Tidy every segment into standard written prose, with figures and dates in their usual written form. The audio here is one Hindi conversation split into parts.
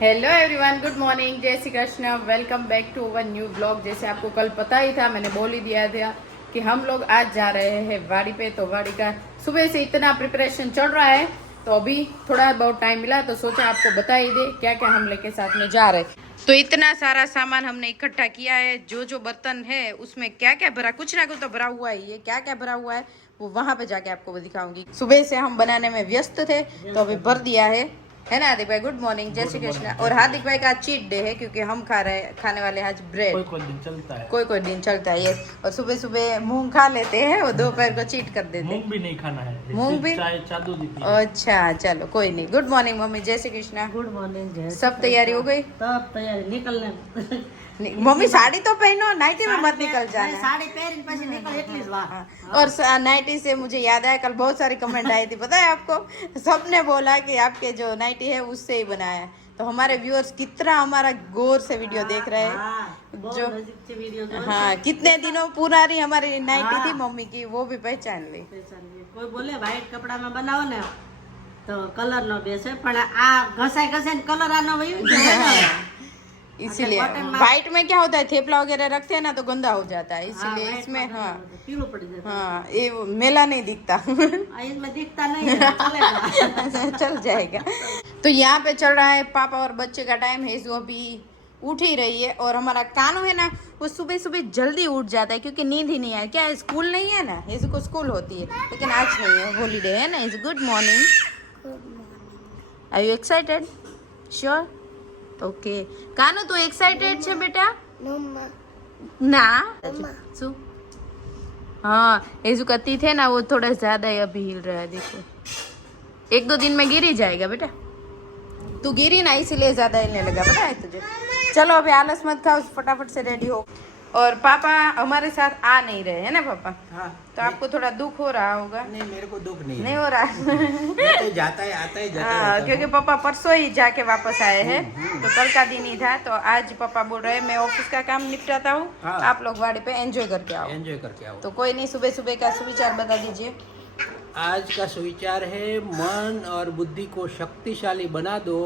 हेलो एवरीवन, गुड मॉर्निंग, जय Shri Krishna. Welcome back to our new blog. जैसे आपको कल पता ही था, मैंने बोल ही दिया था कि हम लोग आज जा रहे हैं वाड़ी पे। तो वाड़ी का सुबह से इतना प्रिपरेशन चल रहा है, तो अभी थोड़ा बहुत टाइम मिला तो सोचा आपको बता ही दे क्या क्या हम लेके साथ में जा रहे हैं। तो इतना सारा सामान हमने इकट्ठा किया है। जो जो बर्तन है उसमें क्या क्या भरा, कुछ ना कुछ तो भरा हुआ ही है। क्या क्या भरा हुआ है वो वहां पे जाके आपको दिखाऊंगी। सुबह से हम बनाने में व्यस्त थे तो अभी भर दिया है ना हार्दिक भाई। गुड मॉर्निंग, जय श्री कृष्ण। और हार्दिक भाई का चीट डे है क्योंकि हम खाने वाले हैं आज ब्रेड। कोई दिन चलता है, कोई दिन चलता है ये। और सुबह सुबह मूंग खा लेते हैं और दोपहर को चीट कर देते हैं। मूंग भी नहीं खाना है, मूंग भी चाय चादू दी है। अच्छा चलो कोई नहीं। गुड मॉर्निंग मम्मी, जय श्री कृष्ण। Good morning. सब तैयारी हो गई? तब तैयारी निकलने मम्मी साड़ी तो पहनो, नाइटी में मत निकल जाना। साड़ी पहन પછી निकल એટલી જ વાર। और नाइटी से मुझे याद आया, कल बहुत सारी कमेंट आई थी, पता है आपको? सबने बोला कि आपके जो नाइटी है उससे ही बनाया है। तो हमारे व्यूअर्स कितना हमारा गौर से वीडियो देख रहे हैं। जो हाँ, कितने दिनों पुरानी हमारी नाइटी थी मम्मी की, वो भी पहचान ली। કોઈ બોલે વ્હાઈટ કપડામાં બનાવો ને તો કલર નો બેસે, પણ આ ઘસાઈ ઘસાઈને કલર આ ન વયું। इसीलिए व्हाइट में क्या होता है, थेपला वगैरह रखते हैं ना तो गंदा हो जाता है, इसलिए इसमें हाँ पीलो पड़ जाता हाँ ये मेला नहीं दिखता। है। इसमें दिखता नहीं है, चलेगा। चल जाएगा। तो यहाँ पे चल रहा है पापा और बच्चे का टाइम है। जो अभी उठ ही रही है और हमारा कानू है ना, वो सुबह सुबह जल्दी उठ जाता है क्योंकि नींद ही नहीं आए। क्या स्कूल नहीं है ना, इसको स्कूल होती है लेकिन आज नहीं है, हॉलीडे है ना। Is good morning. Are you excited? Sure? Okay Kanu तू एक्साइटेड છે બેટા? ना सु हाँ, ऐसु करती थे ना वो थोड़ा ज्यादा ही अभी हिल रहा है। देखो एक दो दिन में गिर ही जाएगा बेटा। तू गिरी ना इसीलिए ज्यादा हिलने लगा, पता है तुझे। चलो अभी आलस मत खाओ, फटाफट से रेडी हो। और पापा हमारे साथ आ नहीं रहे है ना पापा? हाँ, तो आपको थोड़ा दुख हो रहा होगा। नहीं मेरे को दुख नहीं नहीं हो रहा मैं तो जाता है आता है जाता हाँ, रहता क्योंकि हूँ। पापा परसों ही जाके वापस आए हैं, तो कल का दिन ही था। तो आज पापा बोल रहे हैं मैं ऑफिस का काम निपटाता हूँ, हाँ। आप लोग वाड़ी पे एंजॉय करके आओ। एंजॉय करके आओ। तो कोई नहीं, सुबह सुबह का सुविचार बता दीजिए। आज का सुविचार है, मन और बुद्धि को शक्तिशाली बना दो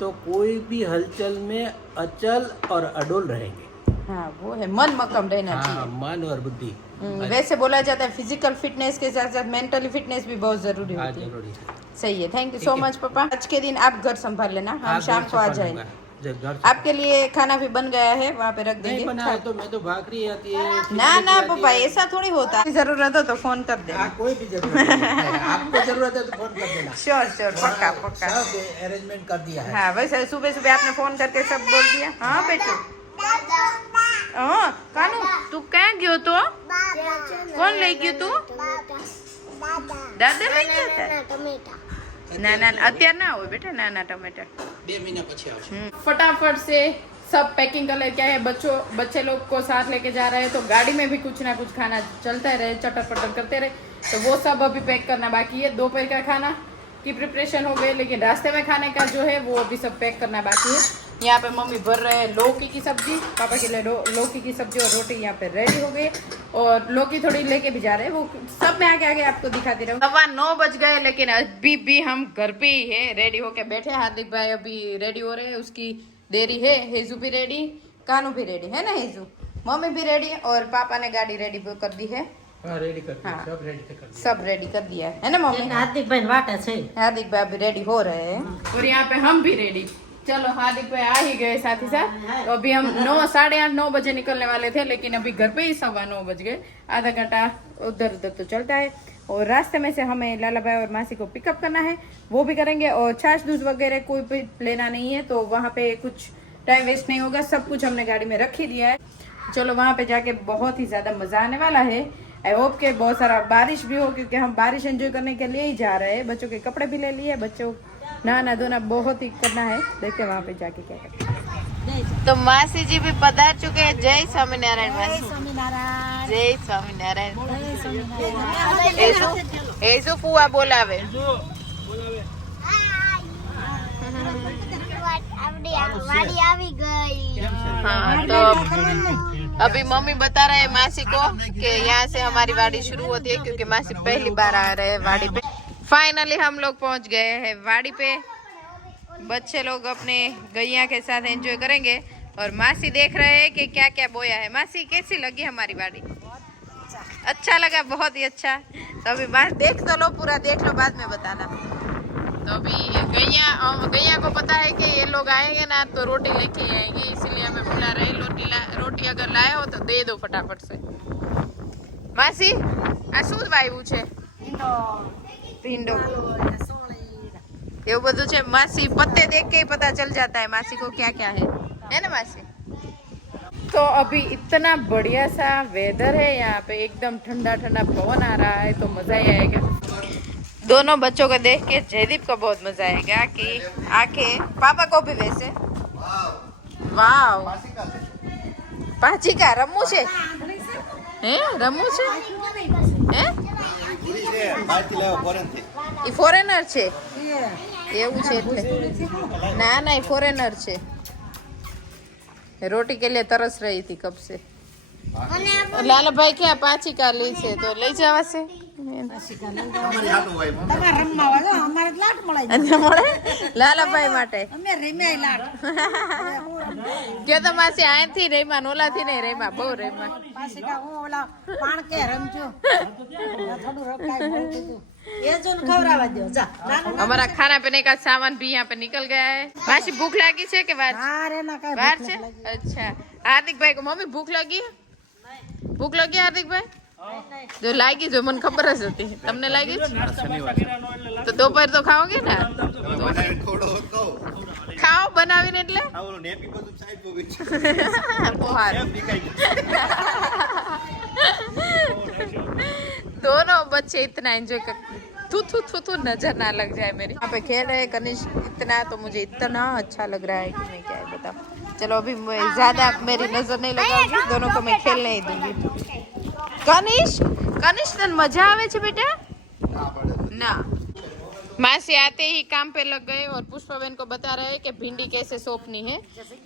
तो कोई भी हलचल में अचल और अडोल रहेंगे। हाँ वो है, मन मक्कम रहना हाँ, चाहिए। मन और बुद्धि वैसे बोला जाता है फिजिकल फिटनेस के साथ साथ मेंटली फिटनेस भी बहुत जरूरी हाँ, होती है। जरूरी है। सही है, थैंक यू ठीक सो है। मच पापा। आज के दिन आप घर संभाल लेना, हम आप शाम घर को आ संभाल जाएंगे। लूंगा। जब घर आपके लिए खाना भी बन गया है, वहाँ पे रख नहीं देंगे। बना है तो मैं तो भाकरी आती है, ना खिचड़ी ना आती पापा, है। ऐसा थोड़ी होता है। जरूरत हो तो फोन कर देना। हाँ, कोई भी जरूरत नहीं है। आपको जरूरत है तो फोन कर देना। श्योर श्योर, पक्का पक्का। सब अरेंजमेंट कर दिया है। हाँ वैसे सुबह सुबह आपने फोन करके सब बोल दिया। हाँ बेटू, हाँ कानू तू क्या गयो तो? कौन ले गयो तू? दादा लઈ ગયા હતા? ના ના અત્યારે ના હોય બેટા, ના ના ટમેટા 2 महीना પછી આવશે। फटाफट से सब पैकिंग कर ले। क्या है, बच्चे लोग को साथ लेके जा रहे हैं तो गाड़ी में भी कुछ ना कुछ खाना चलता रहे, चटर पटर करते रहे। तो वो सब अभी पैक करना बाकी है। दोपहर का खाना की प्रिपरेशन हो गई, लेकिन रास्ते में खाने का जो है वो अभी सब पैक करना बाकी है। यहाँ पे मम्मी भर रहे हैं लौकी की सब्जी, पापा के लिए लौकी की सब्जी और रोटी यहाँ पे रेडी हो गई। और लौकी थोड़ी लेके भी जा रहे हैं, वो सब में आगे आगे आपको दिखाती रहूँ। 9:15 बज गए लेकिन अभी भी हम घर पे ही है, रेडी होके बैठे। हार्दिक भाई अभी रेडी हो रहे हैं, उसकी देरी है। हेजू भी रेडी, कानू भी रेडी है ना हेजू, मम्मी भी रेडी, और पापा ने गाड़ी रेडी कर दी है। हाँ, रेडी कर दिया, हाँ। सब रेडी कर दिया। सब रेडी कर दिया है ना मम्मी? હાર્દિક ભાઈ વાટે છે। हार्दिक भाई अभी रेडी हो रहे हैं और यहाँ पे हम भी रेडी। चलो हार्दिक भाई आ ही गए साथ ही साथ। तो अभी हम 8:30-9 बजे निकलने वाले थे, लेकिन अभी घर पे ही 9:15 बज गए। आधा घंटा उधर उधर तो चलता है। और रास्ते में से हमें लाला भाई और मासी को पिकअप करना है, वो भी करेंगे। और छाछ दूध वगैरह कोई भी लेना नहीं है, तो वहाँ पे कुछ टाइम वेस्ट नहीं होगा, सब कुछ हमने गाड़ी में रख ही दिया है। चलो वहाँ पे जाके बहुत ही ज्यादा मजा आने वाला है। आई होप के बहुत सारा बारिश भी हो, क्योंकि हम बारिश एंजॉय करने के लिए ही जा रहे हैं। बच्चों के कपड़े भी ले लिए, बच्चों नहाना धोना बहुत ही करना है। देखते हैं वहाँ पे जाके क्या करते हैं। तो मासी जी भी पधार चुके हैं। जय स्वामीनारायण मासी। जय स्वामीनारायण। ऐसो फुआ बोलावे। हाँ तो अभी मम्मी बता रहे हैं मासी को कि यहाँ से हमारी वाड़ी शुरू होती है, क्योंकि मासी पहली बार आ रहे हैं वाड़ी पे। फाइनली हम लोग पहुँच गए हैं वाड़ी पे। बच्चे लोग अपने गैया के साथ एंजॉय करेंगे और मासी देख रहे हैं कि क्या क्या बोया है। मासी कैसी लगी हमारी बाड़ी? अच्छा लगा, बहुत ही अच्छा। तो अभी बाहर देख तो लो, पूरा देख लो, बाद में बताना। तो अभी गैया को पता है कि ये लोग आएंगे ना तो रोटी लेके आएंगे, इसीलिए हमें बुला रहे। रोटी अगर लाए हो तो दे दो फटाफट से। मासी आ શું વાવ્યું છે? ભીંડો એવું બધું છે। मासी पत्ते देख के ही पता चल जाता है मासी को क्या क्या है ना मासी? तो अभी इतना बढ़िया सा वेदर है यहाँ पे, एकदम ठंडा ठंडा पवन आ रहा है, तो मजा ही आएगा। दोनों बच्चों को देख के जयदीप को बहुत मजा आएगा कि आके पापा को भी वैसे वाव पाची का रमू छे હે રમવું છે હે ઈ ફોરેનર છે એવું છે એટલે ના ના ઈ ફોરેનર છે रोटी के लिए तरस रही थी कब से। लाला भाई क्या पाची का ली से तो ले जावा से लाला भाई माटे क्या तो मासी आए थी रेमा नोला थी नहीं रेमा बहु रेमा हमारा खाना पीने का सामान भी यहाँ पे निकल गया है। मासी भूख लगी है के बाद बाहर से? अच्छा हार्दिक भाई को मम्मी भूख लगी है? भूख लगी हार्दिक भाई? जो लागी जो मन खबर જ હતી તમને લાગી તો दोपहर तो खाओगे ना? खाओ बनावीने એટલે दोनों बच्चे इतना एंजॉय कर थू नजर ना लग जाए मेरी। यहाँ पे खेल रहे कनिष्क इतना, तो मुझे इतना अच्छा लग रहा है कि मैं क्या बताऊं। चलो अभी ज्यादा मेरी नजर नहीं लगाऊंगी, दोनों को मैं खेलने ही दूंगी। कनिष्क तन मजा आवे छे बेटा ना? मासी आते ही काम पे लग गए और पुष्पाबेन को बता रहे हैं कि भिंडी कैसे सौंपनी है।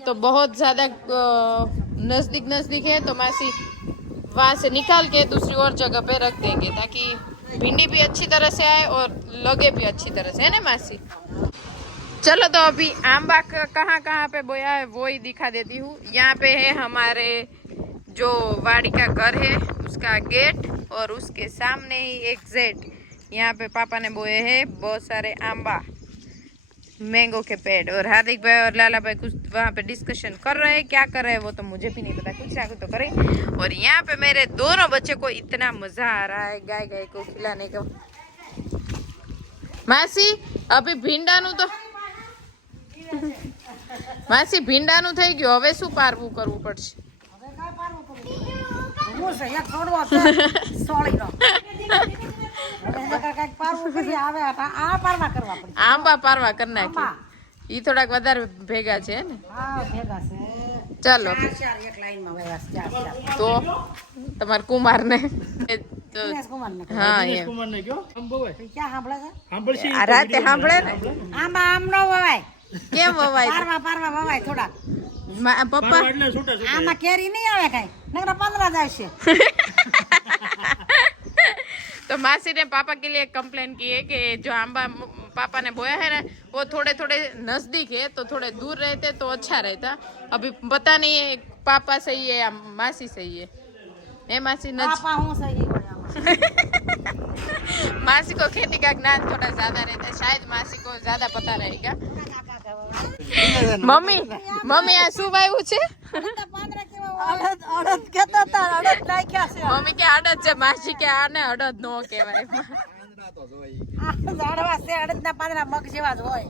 तो बहुत ज्यादा नजदीक है, तो मासी वहां से निकाल के दूसरी और जगह पे रख देंगे ताकि भिंडी भी अच्छी तरह से आए और लगे भी अच्छी तरह से, है ना मासी? चलो तो अभी आंबा कहाँ पे बोया है वो ही दिखा देती हूँ। यहाँ पे है हमारे जो वाड़ी का घर है उसका गेट, और उसके सामने ही एग्जैक्ट यहाँ पे पापा ने बोए हैं बहुत सारे आंबा मैंगो के पेड़। और हार्दिक भाई और लाला भाई कुछ वहाँ पे डिस्कशन कर रहे हैं, क्या कर रहे हैं वो तो मुझे भी नहीं पता, कुछ ना कुछ तो करें। और यहाँ पे मेरे दोनों बच्चे को इतना मजा आ रहा है गाय को खिलाने का। मासी अभी ભીંડાનું તો માસી ભીંડાનું થઈ ગયું, હવે શું પારવું કરવું પડશે? આંબા પારવા કરી નાખી, ઈ થોડાક વધારે ભેગા છે ને? ચાલો તો તમાર કુમાર ને હા રાતે સાંભળે ને આંબા આમ નો વવાય, કેમ વવાય? પારવા વવાય થોડા પપ્પા આમાં કેરી નહીં આવે કઈ, નકર 15 જ આવશે। तो मासी ने पापा के लिए कंप्लेन की है कि जो आंबा पापा ने बोया है ना वो थोड़े थोड़े नजदीक है, तो थोड़े दूर रहते तो अच्छा रहता। अभी पता नहीं है पापा सही है या मासी सही है। मासी पापा हूँ सही मासी को खेती का ज्ञान थोड़ा ज्यादा रहता है, शायद मासी को ज्यादा पता रहेगा। मम्मी आ શું વાવ્યું છે? મમ્મી કે અડદ છે, માસી કે આને અડદ નો કહેવાય। ઝાડવા છે અડદના પાંદડા મગ જેવા જ હોય,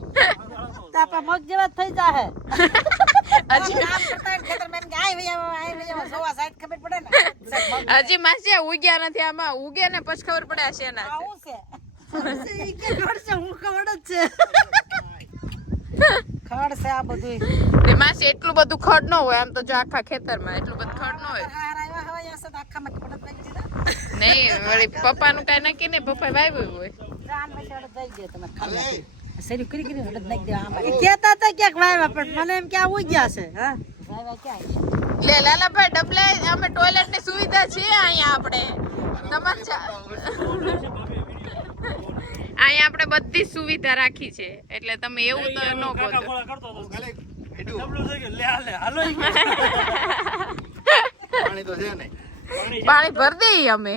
તો આપા મગ જેવા જ થઈ જાહે। હજી આમ કરતા ખેતરમાં એમ કે આય વયા સવા સાઈડ ખબર પડે ને। હજી માસી ઉગ્યા નથી, આમાં ઉગે ને પછી ખબર પડે છે ના આવું છે ઈ કે ખડ છે, હું ખડ જ છે, ખડ છે આ બધું। તે માસી એટલું બધું ખડ ન હોય, આમ તો જો આખા ખેતરમાં એટલું બધું ખડ ન હોય। આખામાં પડત લઈ દીધા નહીં વળી પપ્પાનું કાંઈ નક્કી નહીં, પપ્પા વાવ્યું હોય। રાન માં અડદ દઈ દે તમે ખાલી સરી કરી અડદ નાખી દે આમાં। એ કહેતા હતા ક્યાંક વાવ્યા, પણ મને એમ કે આ ઉગ્યા છે। હા વાવ્યા ક્યાં લે લાલાભાઈ ડબલે અમે ટોયલેટ ની સુવિધા છે અહીંયા આપણે તમારે અહીંયા આપણે બધી સુવિધા રાખી છે એટલે તમે એવું તો ન બોલો. કરતો હતો ડબલું થઈ ગયું લે હાલો પાણી તો છે નહીં પાણી ભર દઈએ અમે.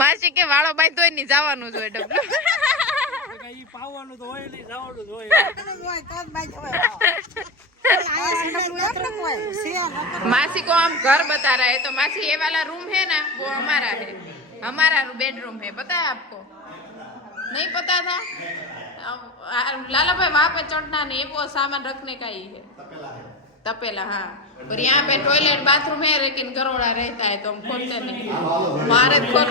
માસી કે વાળો બાઈ તોય નહીં જવાનું જોઈએ ડબલું. કઈ પાવાનું તો હોય નહીં જવાનું જ હોય मासी को हम घर बता रहे हैं तो मासी ये वाला रूम है ना वो हमारा है, हमारा बेडरूम है, पता है आपको? नहीं पता था? लाला भाई वहाँ पे चढ़ना नहीं, वो सामान रखने का ही है, तपेला. हाँ, और यहाँ पे टॉयलेट बाथरूम है लेकिन गरोड़ा रहता है तो हम खोलते नहीं. मारे खोल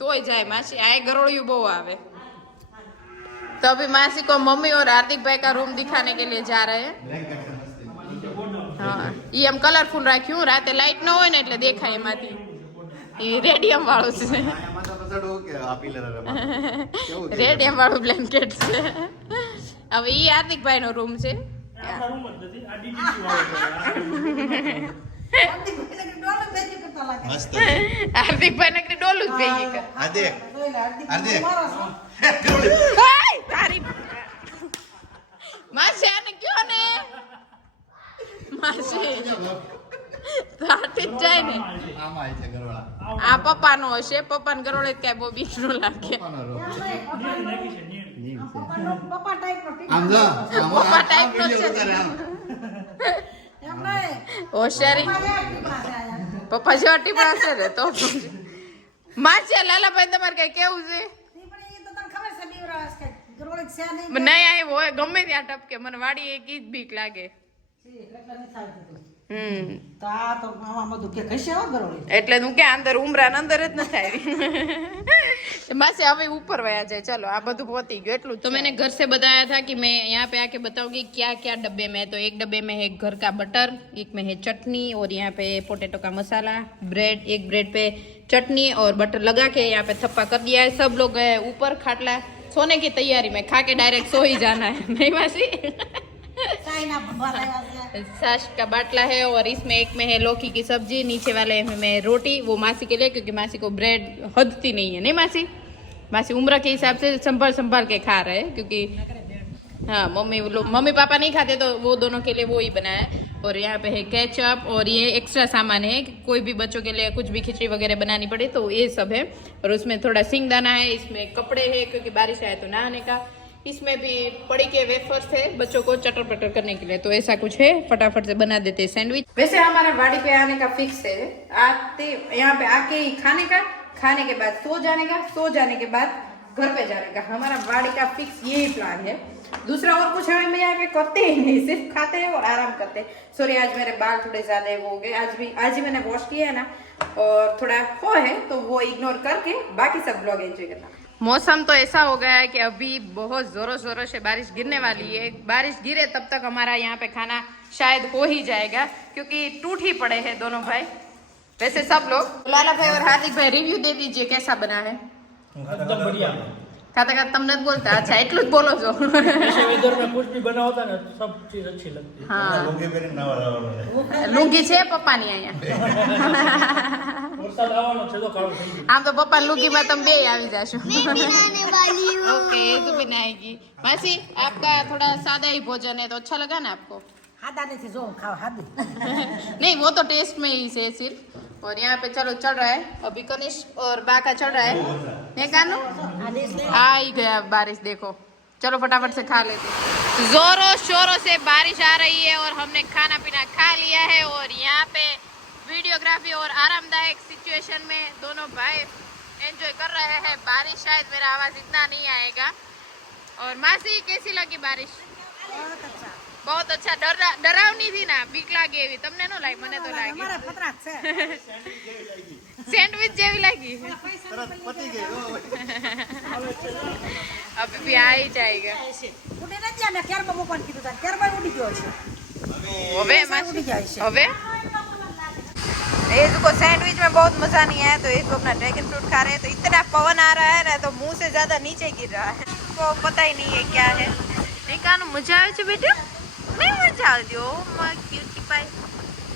तो ही जाए मासी, आए गरोड़ियों बहु आवे. तो अभी मासी को मम्मी और हार्दिक भाई का रूम दिखाने के लिए जा रहे हैं. हाँ, ये हम कलरफुल राख्યું રાતે લાઈટ ન હોય ને એટલે દેખાય એમાંથી. એ રેડિયમ વાળું છે, રેડિયમ વાળું બ્લેન્કેટ છે. હવે ઈ હાર્દિક ભાઈ નો રૂમ છે. રૂમ જ નથી આ ડીડીપી વાળો હાર્દિક ભાઈ ને ડોલું જ ભેગી કર. તારી માસી આને કયો ને માસી તાટી જ જાય ને. આ પપ્પાનો હશે, પપ્પાને ગરોળે જ કાંઈ બહુ બીક ન લાગે. પપ્પા ટાઈપ નો છે હોશિયારી. પપ્પા જેવા ટીપડા છે ને તો માસી લાલાભાઈ તમારે કઈ કેવું છે? નહીં આવ્યો હોય ગમે ત્યાં ટપકે, મને વાડી એક જ બીક લાગે. એટલે હું ક્યાં અંદર ઉમરા અંદર જ નથી આવી. मासी अभी ऊपर वया जाए. चलो आ બધું પહોંચી ગયું એટલું. तो मैंने घर से बताया था कि मैं यहाँ पे आके बताऊंगी क्या क्या डब्बे में है. तो एक डब्बे में है घर का बटर, एक में है चटनी और यहाँ पे पोटैटो का मसाला, ब्रेड, एक ब्रेड पे चटनी और बटर लगा के यहाँ पे थप्पा कर दिया है. सब लोग गए ऊपर खाटला सोने की तैयारी में, खा के डायरेक्ट सो ही जाना है. नहीं मासी? सास का बाटला है और इसमें एक में है लौकी की सब्जी, नीचे वाले में रोटी, वो मासी के लिए क्योंकि मासी को ब्रेड हदती नहीं है. नहीं मासी? मासी उम्र के हिसाब से संभाल संभाल के खा रहे हैं क्योंकि हाँ मम्मी पापा नहीं खाते तो वो दोनों के लिए वो ही बनाया है. और यहाँ पे है केचप और ये एक्स्ट्रा सामान है कि कोई भी बच्चों के लिए कुछ भी खिचड़ी वगैरह बनानी पड़े तो ये सब है. और उसमें थोड़ा सिंगदाना है, इसमें कपड़े है क्योंकि बारिश आए तो नहाने का. इसमें भी पड़ी के वेफर्स है बच्चों को चटर पटर करने के लिए. तो ऐसा कुछ है, फटाफट से बना देते हैं सैंडविच. वैसे हमारा वाड़ी पे आने का फिक्स है, आते यहाँ पे आके ही खाने का, खाने के बाद सो जाने का, सो जाने के बाद घर पे जाने का. हमारा वाड़ी का फिक्स यही प्लान है. दूसरा और कुछ हमें यहाँ पे करते ही नहीं, सिर्फ खाते हैं और आराम करते हैं. सॉरी आज मेरे बाल थोड़े ज्यादा वो हो गए, आज ही मैंने वॉश किया है ना और थोड़ा हो है तो वो इग्नोर करके बाकी सब ब्लॉग एंजॉय करना. मौसम तो ऐसा हो गया है कि अभी बहुत जोरों शोरों से बारिश गिरने वाली है. बारिश गिरे तब तक हमारा यहाँ पे खाना शायद हो ही जाएगा क्योंकि टूट ही पड़े हैं दोनों भाई. वैसे सब लोग. लाला भाई और हार्दिक भाई रिव्यू दे दीजिए कैसा बना है. एकदम बढ़िया. खाता खाता તમને જ બોલતા. अच्छा એટલું જ બોલો છો. ऐसे वेदर में कुछ भी बना होता है ना सब चीज अच्छी लगती है. हाँ लुंગી છે પપ્પાની અહીંયા. वरसाद આવવાનો છે તો કાળો થઈ ગયો. આમ તો પપ્પા લુંગીમાં તમે બે આવી જાશો. ओके तो भी आएगी. मासी आपका थोड़ा सादा ही भोजन है तो अच्छा लगा ना आपको? नहीं वो तो टेस्ट में ही से सिर्फ. और यहाँ पे चलो चल रहा है अभी कनिष्क और बाका चल रहा है. मैं कानू आ ही गया बारिश देखो. चलो फटाफट से खा लेते. जोरों शोरों से बारिश आ रही है और हमने खाना पीना खा लिया है. और यहाँ पे वीडियोग्राफी और आरामदायक सिचुएशन में दोनों भाई एंजॉय कर रहे हैं बारिश. शायद मेरा आवाज इतना नहीं आएगा. और मासी कैसी लगी बारिश? बहुत अच्छा. डरावनी थी ना, बीक लागे एवी તમને નો લાગી? મને તો લાગી. અમારે ફતરાક છે. સેન્ડવિચ જેવી લાગી. તરત પતી ગઈ. અભી भी आ ही जाएगा. ઉડી ન ગયા ને કેરબા મોપન કીધું તા કેરબા ઉડી ગયો છે. હવે માસી હવે हेजू को सैंडविच में बहुत मजा नहीं आया तो हेजू अपना ड्रैगन फ्रूट खा रहे हैं। तो इतना पवन आ रहा है ना तो मुंह से ज्यादा नीचे गिर रहा है, तो पता ही नहीं है क्या है। निकानो मजा આવે છે બેટા? નહીં મજા આવતી હો ક્યુટી પાઈ।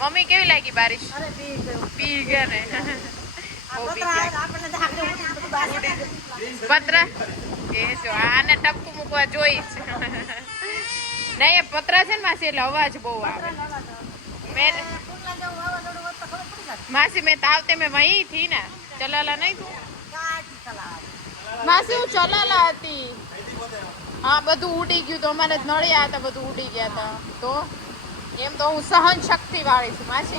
મમ્મી કેવી લાગી બારિશ? પી ગયા ને પતરા એ જો આને ટપકું મૂકવા જોઈશ નહીં, એ પતરા છે ને માસી એટલે અવાજ બહુ આવે। મેં मासी मैं तावते में वही थी ना, चलाला नहीं तू मासी હું ચલાલા હતી। હા બધું ઉડી ગયું તો અમારે નળિયા હતા બધું ઉડી ગયા હતા તો એમ તો હું સહન શક્તિ વાળી છું માસી।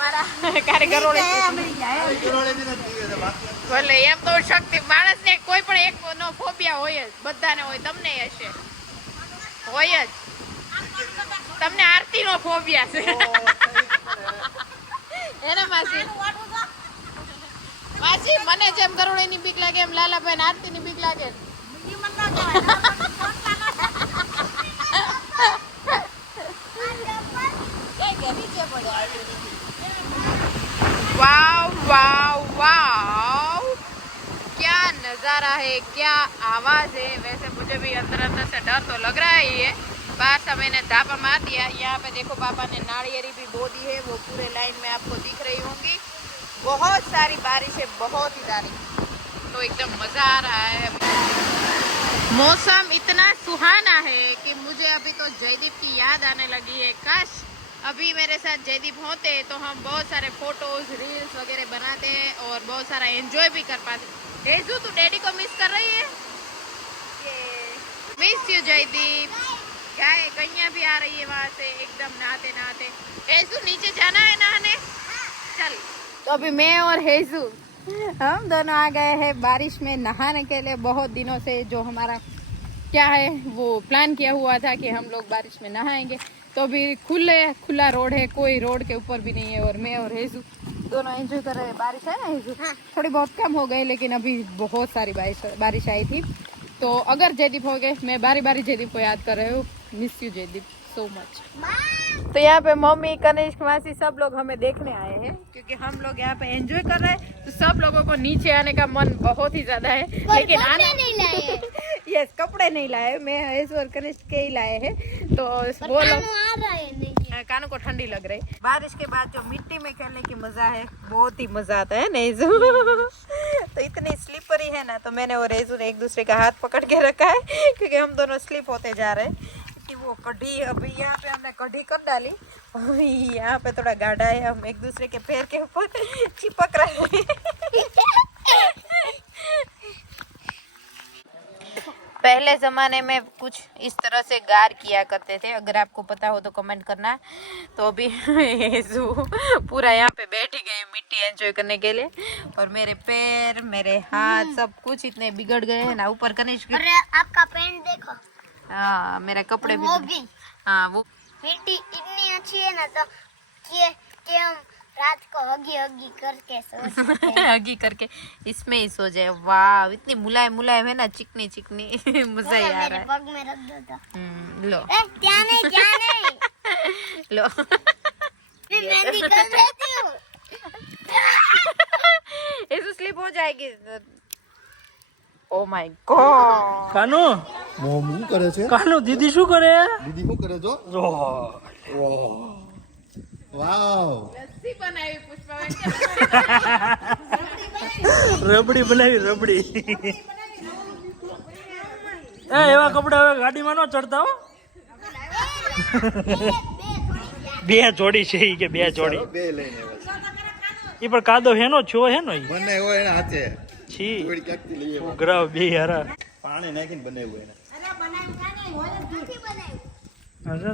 મારા કારીગરોને ભલે એમ તો શક્તિ માણસને કોઈ પણ એક નો ફોબિયા હોય જ, બધાને હોય, તમને હશે હોય જ। તમને આરતી નો ફોબિયા છે એને માસી માસી મને જેમ ગરોળી ની બીક લાગે એમ લાલાભાઈ ને આરતી ની બીક લાગે। वाव वाव वाव क्या नजारा है, क्या आवाज है। वैसे मुझे भी अंदर अंदर से डर तो लग रहा है। ये बाहर से मैंने धापा मार दिया। यहाँ पे देखो पापा ने नारियरी भी बो दी है, वो पूरे लाइन में आपको दिख रही होंगी। बहुत सारी बारिश है, बहुत ही सारी, तो एकदम मजा आ रहा है। मौसम इतना सुहाना है कि मुझे अभी तो जयदीप की याद आने लगी है। काश अभी मेरे साथ जयदीप होते तो हम बहुत सारे फोटोज रील्स वगैरह बनाते और बहुत सारा एंजॉय भी कर पाते। हेजू तू डैडी को मिस कर रही है? Miss you Jaideep. गाय गैया भी आ रही है वहाँ से एकदम नहाते नहाते। हेजू नीचे जाना है नहाने, चल। तो अभी मैं और हेजू हम दोनों आ गए हैं बारिश में नहाने के लिए। बहुत दिनों से जो हमारा क्या है वो प्लान किया हुआ था कि हम लोग बारिश में नहाएंगे। तो अभी खुला रोड है, कोई रोड के ऊपर भी नहीं है और मैं और हेजू दोनों एंजॉय कर रहे हैं। बारिश है ना हेजू? थोड़ी बहुत कम हो गई लेकिन अभी बहुत सारी बारिश आई थी। तो अगर जयदीप हो गए, मैं बारी बारी जयदीप को याद कर रही हूँ। Miss you Jaydeep so much. तो यहाँ पे मम्मी कनिष्क मासी सब लोग हमें देखने आए हैं क्योंकि हम लोग यहाँ पे एंजॉय कर रहे हैं। तो सब लोगों को नीचे आने का मन बहुत ही ज्यादा है लेकिन आने नहीं लाए। यस कपड़े नहीं लाए, मैं और कनिष्क के ही लाए हैं। तो वो लोग कानों को ठंडी लग रही। बारिश के बाद जो मिट्टी में खेलने की मजा है बहुत ही मजा आता है नेजू। तो इतनी स्लिपरी है ना, तो मैंने और रेजू ने एक दूसरे का हाथ पकड़ के रखा है क्योंकि हम दोनों स्लिप होते जा रहे हैं। कि वो कढ़ी अभी यहाँ पे हमने कढ़ी कर डाली, यहाँ पे थोड़ा गाढ़ा है, हम एक दूसरे के पैर के ऊपर चिपक रहे हैं। पहले ज़माने में कुछ इस तरह से गार किया करते थे, अगर आपको पता हो तो कमेंट करना। तो अभी पूरा यहाँ पे बैठ ही गए मिट्टी एंजॉय करने के लिए और मेरे पैर मेरे हाथ सब कुछ इतने बिगड़ गए हैं ना। ऊपर कनिष्क आपका पैंट देखो। हाँ मेरे कपड़े वो भी हाँ वो मिट्टी इतनी अच्छी है ना तो कि हम रात को हगी हगी करके सो सकते हैं। हगी करके इसमें ही सो जाए। वाह इतनी मुलायम मुलायम है ना, चिकनी चिकनी मजा ही आ रहा है। पग में रख दो तो लो क्या नहीं लो मैं निकल देती हूँ। ऐसे स्लिप हो जाएगी। Oh my God Kanu mom શું કરે છે? કાનુ દીદી શું કરે? દીદી શું કરે છો? વાવ लस्सी बनाई पुष्पा રબડી બનાવી રબડી। એ એવા કપડા હવે ગાડીમાં ન ચડતા હો। બે જોડી છે ઈ કે બે જોડી બે લઈને આવ્યા ઈ પણ કાદો હેનો છો હેનો ઈ છે મને હોય એના હાથે છી થોડી ક્યાંકથી લઈ આવ્યા ઉઘરાવ બે હારા પાણી નાખીને બનાવ્યું એને હશે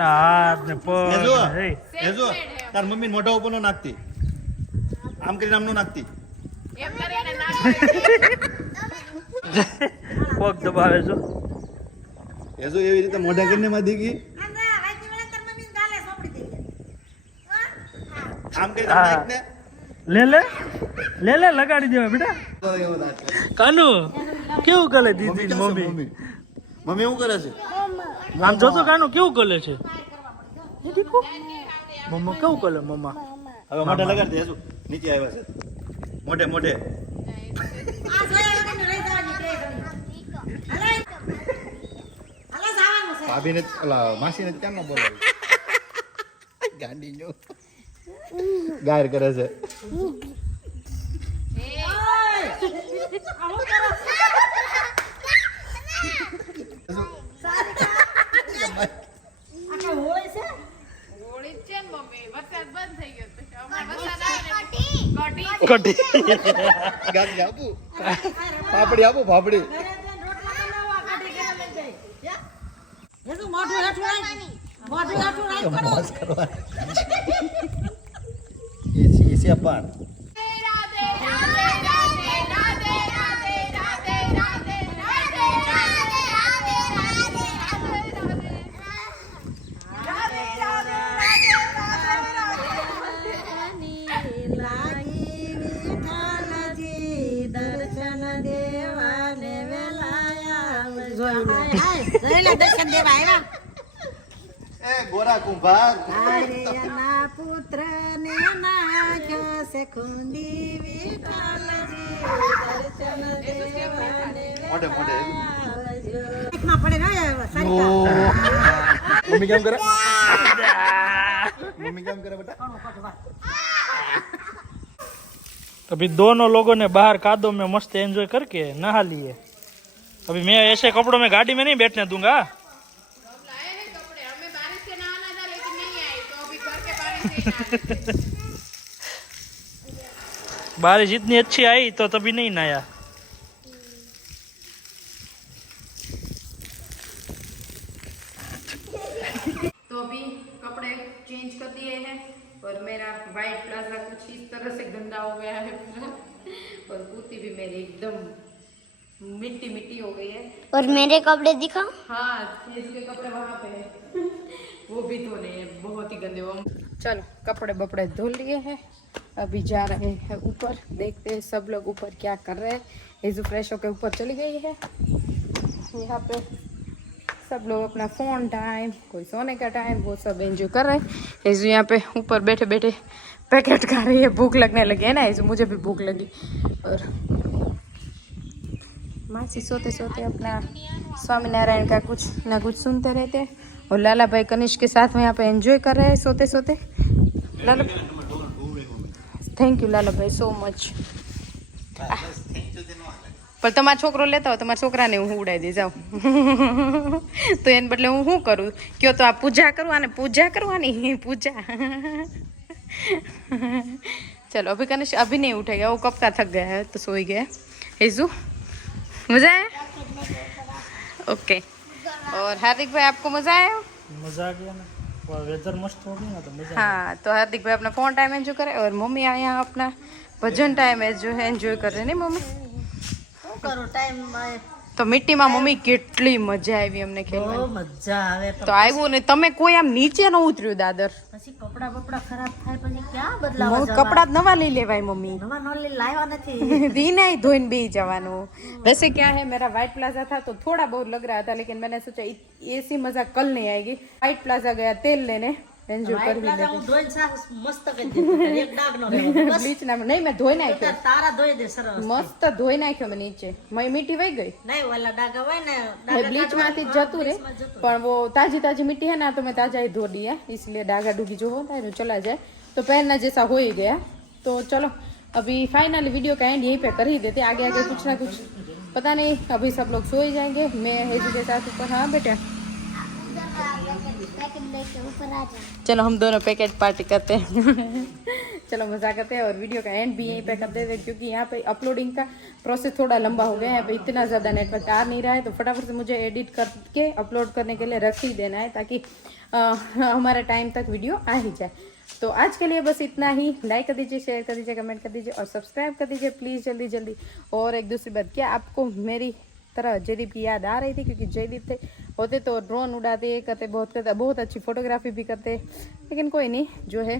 ના હાથ ને પગ ને, એ જો તાર મમ્મી મોઢા ઉપર નો નાખતી આમ કરીને આમ નો નાખતી એમ કરીને ના પગ દબાવે છો। એ જો એવી રીતે મોઢા કરીને માં દીકી આમ કરીને આમ નાખ ને લે લે લે લે લગાડી દેવા બેટા। તો એવો દાંત કરે. કાનુ કેવું કરે મમ્મી દીદી ક્યાં છે? મમ્મી મમ્મી શું કરે છે? આમ જોતો કાનુ કેવું કરે છે? ये देखो मम्मा क्या कलर मम्मा હવે મોઢે લગાડી દે શું નીચે આવ્યા છે મોઢે મોઢે આ જોયા વગરનું રહી જવાની ટ્રે કરી. હાલો જવાનું છે. ભાભીને ઓલા માસીને કેમ ન બોલાવી ગાંડી જો ગાયર કરે છે આખા હોળી છે. હોળી જ છે ને મમ્મી, વરસાદ બંધ થઈ ગયો તો હમણાં વરસાદ આવે ને કોટી કટી ગાંડી આપું પાપડી આપું પાપડી ઘરે જઈને રોટલા બનાવવા કાઢી ઘરે લઈ જાય. યા? એનું મોઢું હેઠું રાખ. મોઢું હેઠું રાખ કરો. એ અપાર રાધે રાધે રાધે રાધે રાધે રાધે રાધે રાધે લાગી વિઠ્ઠલજી દર્શન દેવાને વેલાયા. જોઈ દર્શન દેવા આવ્યા. એ ગોરા કુંભાર આર્યના પુત્રને નાખ્યો છે ખૂંદી વિઠ્ઠલજી દર્શન દેવાને મોઢે મોઢે એકમાં પડે ને સરિતા. મમ્મી કેમ કરે મમ્મી કેમ કરે બેટા अभी दोनों लोगों ने बाहर कादो में मस्त एंजॉय करके नहा लिए. अभी मैं ऐसे कपड़ों में गाड़ी में नहीं बैठने दूंगा. हम लाए हैं कपड़े, हमें बारिश से नहाना था लेकिन नहीं आई, तो अभी घर के बारिश से ही नहा रहे। बारिश इतनी अच्छी आई तो तभी नहीं नहाया. तो अभी कपड़े चेंज कर दिए हैं और मेरा वाइट प्लाजा कुछ इस तरह से गंदा हो गया है पूरा और कुर्ती भी मेरी एकदम मिट्टी मिट्टी हो गई है. और मेरे कपड़े दिखाओ. हाँ, इसके कपड़े वहाँ पे हैं वो भी धोने हैं, बहुत ही गंदे वो. चलो कपड़े बपड़े धो लिए हैं, अभी जा रहे हैं ऊपर, देखते हैं सब लोग ऊपर क्या कर रहे हैं. इजू फ्रेश होकर ऊपर चली गई है. यहाँ पे सब लोग अपना फ़ोन टाइम, कोई सोने का टाइम, वो सब एंजॉय कर रहे हैं. इजू यहाँ पे ऊपर बैठे बैठे पैकेट खा रही है, भूख लगने लगी है ना इजू, मुझे भी भूख लगी. और मासी सोते सोते अपना स्वामीनारायण का कुछ ना कुछ सुनते रहते हैं. और लाला भाई कनिष्क के साथ में यहाँ पे एंजॉय कर रहे हैं सोते सोते. लाला थैंक यू लाला भाई સો મચ. પણ તમારો છોકરો લેતા હોય, તમારા છોકરાને હું ઉડાવી દઈ જાઉં તો એને બદલે હું શું કરું કયો તો આ પૂજા કરવાની, પૂજા કરવાની પૂજા. चलो अभी कनिष्क अभी नहीं उठेगा, वो कब का थक गया है तो सोई गया. हेजू मजा आया? ओके. और हार्दिक भाई आपको मजा आया? मजा आ गया ना, वेदर मस्त हो गया ना तो मजा. हाँ, तो हार्दिक भाई अपना फोन टाइम एंजॉय करे और मम्मी यहाँ अपना भजन टाइम जो है एंजॉय कर रहे हैं. मम्मी શું કરું ટાઈમ તો મિટ્ટીમાં મમ્મી કેટલી મજા આવી અમને બહુ ખેલવાની. મજા આવે. તો આવ્યું ને તમે કોઈ આમ નીચે ન ઉતર્યું દાદર. પછી કપડા બપડા ખરાબ થાય પછી ક્યાં બદલાવા જવા? કપડા જ નવા લઈ લેવાય મમ્મી. નવા નોલી લાવ્યા નથી. दीना ही धोइन भी जवानों. वैसे क्या है, मेरा व्हाइट प्लाजा था तो थोड़ा बहुत लग रहा था, लेकिन मैंने सोचा ऐसी मजा कल नहीं आएगी. व्हाइट प्लाजा गया तेल लेने, एंजॉय कर ही પ્લાઝા लेते. હું ધોઈને સાફ મસ્ત કરી દીધું. એક ડાઘ નો રહેવાનો. બસ બ્લીચ ના નહીં, મેં ધોઈ નાખ્યો તારા ધોઈ દે સરસ. મસ્ત ધોઈ નાખ્યો મેં નીચે. મય મીઠી વહી ગઈ. નહીં ઓલા ડાઘા હોય ને ब्लीच માંથી જતું रे, पर वो ताजी ताजी मिट्टी है ना तो मैं ताजा ही धो दी है, इसलिए डागा डूगी जो होता है वो चला जाए तो पहनना जैसा हो ही गया. तो चलो अभी फाइनली वीडियो का एंड यहीं पे कर ही देते. आगे आगे कुछ ना कुछ पता नहीं, अभी सब लोग सो ही जाएंगे. मैं हेजू के साथ ऊपर. हाँ बेटा पैकेट लेके ऊपर आ जाओ. चलो हम दोनों पैकेट पार्टी करते हैं. चलो मजा करते हैं और वीडियो का एंड भी यहीं पे कर देते हैं, क्योंकि यहाँ पे अपलोडिंग का प्रोसेस थोड़ा लंबा हो गया है. यहाँ पे इतना ज़्यादा नेटवर्क आ नहीं रहा है, तो फटाफट से मुझे एडिट करके अपलोड करने के लिए रख ही देना है, ताकि हमारा टाइम तक वीडियो आ ही जाए. तो आज के लिए बस इतना ही. लाइक कर दीजिए, शेयर कर दीजिए, कमेंट कर दीजिए और सब्सक्राइब कर दीजिए प्लीज़ जल्दी जल्दी. और एक दूसरी बात, क्या आपको मेरी तरह जयदीप की याद आ रही थी? क्योंकि जयदीप थे होते तो ड्रोन उड़ाते करते, बहुत अच्छी फोटोग्राफी भी करते, लेकिन कोई नहीं जो है.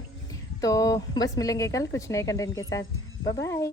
तो बस मिलेंगे कल कुछ नए कंटेंट के साथ. Bye bye.